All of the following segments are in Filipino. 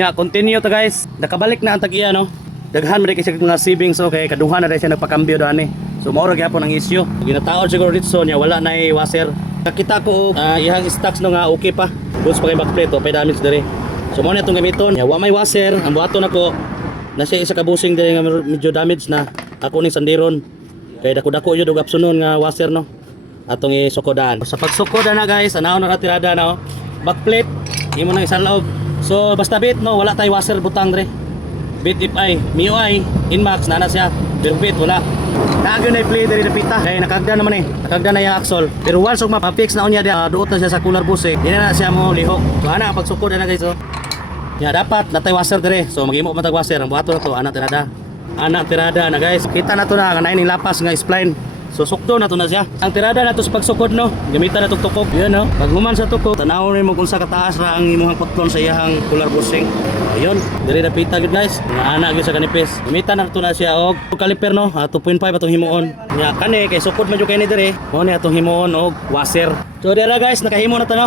Yeah, continue to guys. Nakabalik na ang tag-iya no. Daghan man kasi mga savings okay, kaduhan na rin siya nagpakambyo daan So mao ra gyapon ang issue. Ginataod siguro dito niya wala na washer. Nakita ko ihang stocks no nga okay pa. Goods pa kay backplate o pay damage dere. So mao na itong gamiton. Wa may washer, ang buhaton nako na siya isa ka busing dere nga medyo damage na. Ako ning sandiron. Kay dako-dako yun og apsunon nga washer no. Atong isukodan. Sa pagsukodan na guys, anaon na tirada na backplate imo nang isang loob. So basta bit no, wala tay washer butang dere. Bit if I, MIUI, Inmax, nana siya. Pero bit, wala. Naagyo na i-play dari na pita. Kaya nakagda naman nakagda na yung axle. Pero once kung mapapix na unya duot na siya sa cooler busing, hindi na siya mo lihok. So ana, pagsukod na guys. Dapat natay washer dire. So mag-imo matag washer. Ang buhato na to, anak tirada na guys. Kita na to na, kanain yung lapas nga spline. So sukdo na to na siya. Ang tirada na to sa pagsukod no, gamitan na to tukok. Yun no, pag human sa tukok, tanawon mo kung sa kataas ra ang imong putlon sa iyang cooler busing. Ayun, diri na pita gud guys. Nga ana gyud sa kanipis. Gamitan na to na siya og caliper no, 2.5 atong himuon. Nya kani kay sukod man jud kay ni diri. Mo ni atong himuon og washer. So dira guys, nakahimo na to no.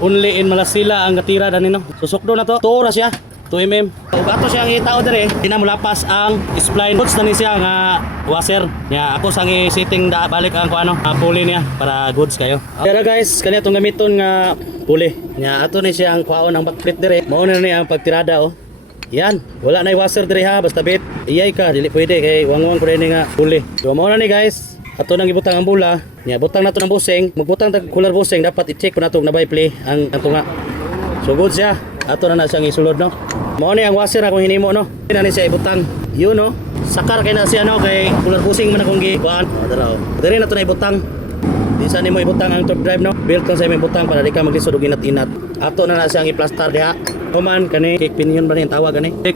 Only in Malasila ang gatira dani no. So sukdo na to. Tuo ra siya. 2 mm. Ug ato siyang itao dire, dinamulapas ang spline. Goods na ni siya nga washer. Nya ako sang i-setting da balik ang kuano, pulley niya para goods kayo. Pero guys, kani atong gamiton nga pulley. Nya ato ni siya ang kuaon ang backplate dire. Mao na ni ang pagtirada oh. Yan, wala na washer dire ha, basta bit. Iyay ka, dili pwede kay wangwang ko rin nga pulley. So mao na ni guys. Ato nang ibutang ang bula. Nya butang nato ng busing, magbutang tag cooler busing dapat i-check ko nato na by play ang tunga. So good siya. Ato na siyang isulod no. Mao ni ang washer akong hinimo no. Ina ni siya ibutang. Yun no. Sakar kay na siya no kay cooler busing man akong gikuan. Daraw. Diri na to na ibutang. Di sa nimo ibutang ang top drive no. Built kon sa imong ibutang para di ka maglisod og inat-inat. Ato na siyang i-plaster diha. Human kani kick pinion ba ni tawag gani. Kick.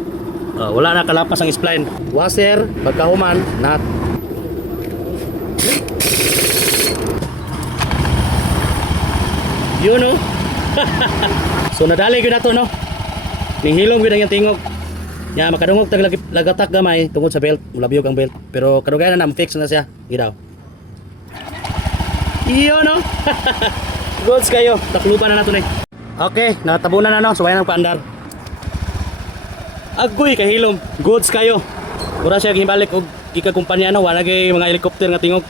Wala na kalapas ang spline. Washer pagkahuman nut. Yun no. So nadali gyud nato no. Ning hilom gyud ang tingog. Nya makadungog tag lagatak gamay tungod sa belt, mulabiyog ang belt. Pero kadugayan na fix na siya. Gidaw. Iyo no. Goods kayo. Takluban na nato ni. Okay, natabunan na no. So wayan ang paandar. Agoy kahilom. Goods kayo. Mura siya gihibalik og ika kumpanya no, wala gay mga helicopter nga tingog.